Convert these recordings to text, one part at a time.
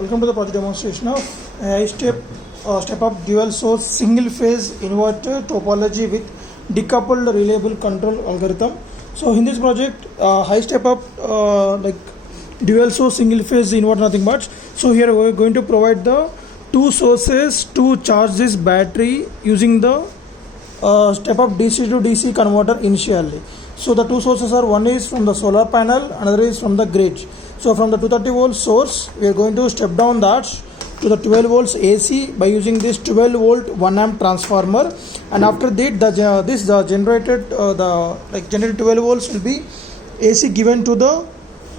Welcome to the project demonstration of AI step up dual source single phase inverter topology with decoupled reliable control algorithm. So in this project, high step up like dual source single phase inverter, nothing much. So here we are going to provide the two sources to charge this battery using the step up DC to DC converter initially. So the two sources are, one is from the solar panel, another is from the grid. So from the 230 volt source, we are going to step down that to the 12 volts AC by using this 12 volt 1 amp transformer, and after that the generated generated 12 volts will be AC given to the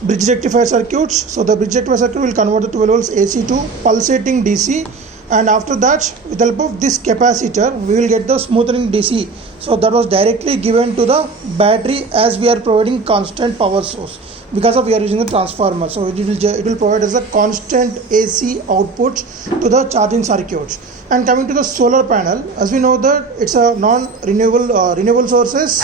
bridge rectifier circuits. So the bridge rectifier circuit will convert the 12 volts AC to pulsating DC, and after that with the help of this capacitor we will get the smoothing DC. So that was directly given to the battery as we are providing constant power source because of we are using the transformer. So it will provide as a constant AC output to the charging circuits. And coming to the solar panel, as we know that it's a renewable sources,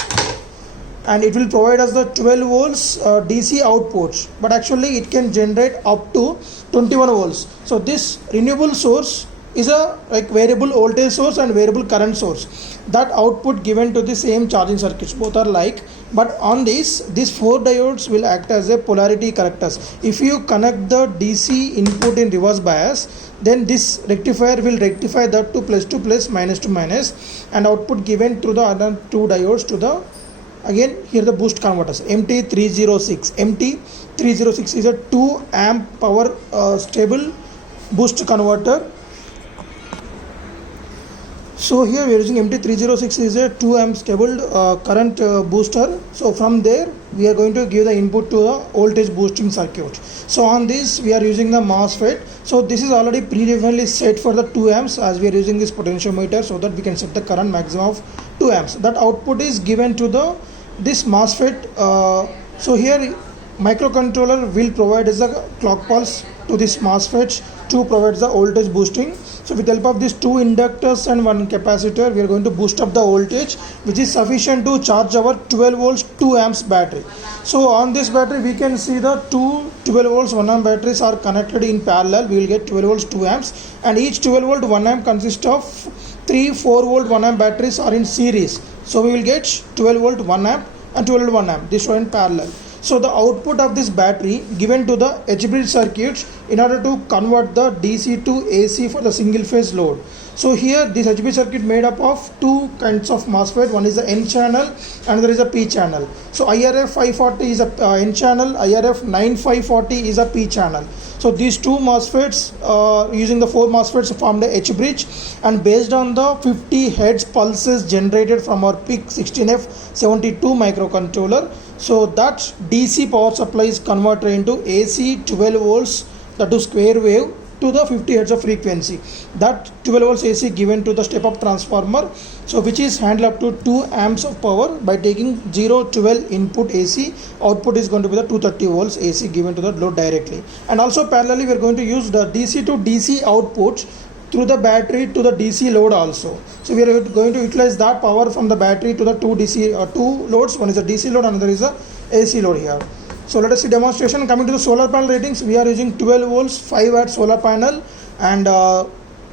and it will provide us the 12 volts DC output, but actually it can generate up to 21 volts. So this renewable source is a variable voltage source and variable current source. That output given to the same charging circuits, both are like, but on these 4 diodes will act as a polarity correctors. If you connect the DC input in reverse bias, then this rectifier will rectify that to plus to plus, minus to minus, and output given through the other 2 diodes to the, again here the boost converters. MT306 is a 2 amp power stable boost converter. So here we are using MT306 is a 2 amp stable current booster. So from there we are going to give the input to the voltage boosting circuit. So on this we are using the MOSFET. So this is already predefinedly set for the 2 amps as we are using this potentiometer, so that we can set the current maximum of 2 amps. That output is given to this MOSFET. So here microcontroller will provide as a clock pulse to this MOSFET to provide the voltage boosting. So with the help of these 2 inductors and 1 capacitor, we are going to boost up the voltage, which is sufficient to charge our 12 volts 2 amps battery. So on this battery we can see the 2 12 volts 1 amp batteries are connected in parallel. We will get 12 volts 2 amps, and each 12 volt 1 amp consists of 3 4 volt 1 amp batteries are in series. So we will get 12 volt 1 amp and 12 volt 1 amp. This are in parallel. So the output of this battery given to the H-bridge circuits in order to convert the DC to AC for the single phase load. So here this H-bridge circuit made up of 2 kinds of MOSFET. One is the N channel, another is a P channel. So IRF 540 is a N channel, IRF 9540 is a P channel. So these 2 MOSFETs using the 4 MOSFETs formed a H-bridge, and based on the 50 Hz pulses generated from our PIC 16F72 microcontroller, so that DC power supply is converted into AC 12 volts, that to square wave, to the 50 Hz of frequency. That 12 volts AC given to the step up transformer, so which is handled up to 2 amps of power by taking 0-12 input AC. Output is going to be the 230 volts AC given to the load directly. And also parallelly we are going to use the DC to DC output through the battery to the DC load also. So we are going to utilize that power from the battery to the 2 loads. One is a DC load, another is a AC load here. So let us see demonstration. Coming to the solar panel ratings, we are using 12 volts 5 watt solar panel, and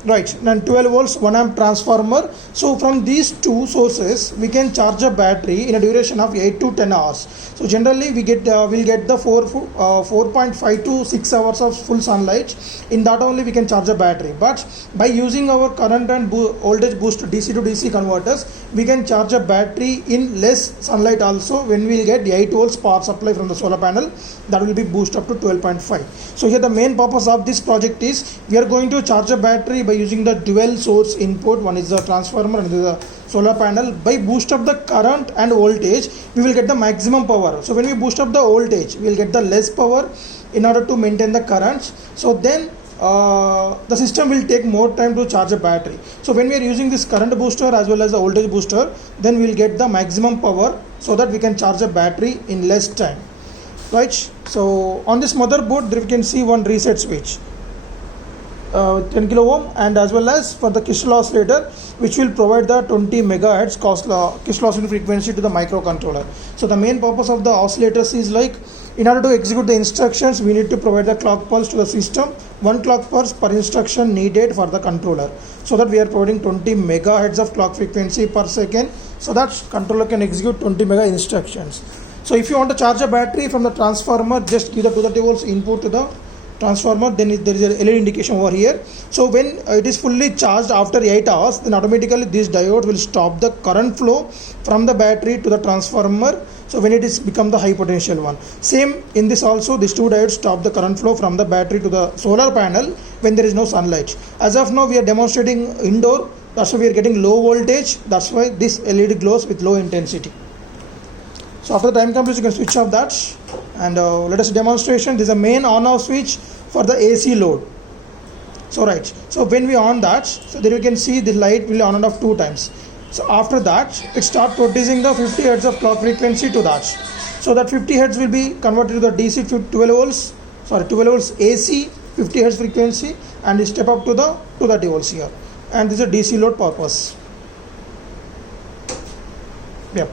then 12 volts 1 amp transformer. So from these 2 sources we can charge a battery in a duration of 8 to 10 hours. So generally we get we'll get the 4.5 to 6 hours of full sunlight. In that only we can charge a battery, but by using our current and voltage boost DC to DC converters, we can charge a battery in less sunlight also, when we will get 8 volts power supply from the solar panel. That will be boost up to 12.5. So here the main purpose of this project is we are going to charge a battery by using the dual source input. One is the transformer and the solar panel. By boost up the current and voltage, we will get the maximum power. So when we boost up the voltage, we will get the less power in order to maintain the currents. So then the system will take more time to charge a battery. So when we are using this current booster as well as the voltage booster, then we will get the maximum power, so that we can charge a battery in less time. Right. So on this motherboard we can see one reset switch, 10 kilo ohm, and as well as for the crystal oscillator, which will provide the 20 megahertz crystal oscillating frequency to the microcontroller. So the main purpose of the oscillators is like In order to execute the instructions, we need to provide the clock pulse to the system. 1 clock pulse per instruction needed for the controller. So that we are providing 20 megahertz of clock frequency per second. So that controller can execute 20 mega instructions. So if you want to charge a battery from the transformer, just give the 230 volts input to the transformer, then there is a LED indication over here. So when it is fully charged after 8 hours, then automatically this diode will stop the current flow from the battery to the transformer. So when it is become the high potential one. Same in this also, these two diodes stop the current flow from the battery to the solar panel when there is no sunlight. As of now we are demonstrating indoor, that's why we are getting low voltage, that's why this LED glows with low intensity. So after the time comes, you can switch off that, and let us demonstration. This is a main on off switch for the AC load. So right, so when we on that, so there you can see the light will on and off 2 times. So after that, it start producing the 50 hertz of clock frequency to that. So that 50 hertz will be converted to the DC 12 volts AC 50 hertz frequency, and it step up to the 230 volts here. And this is a DC load purpose. Yep.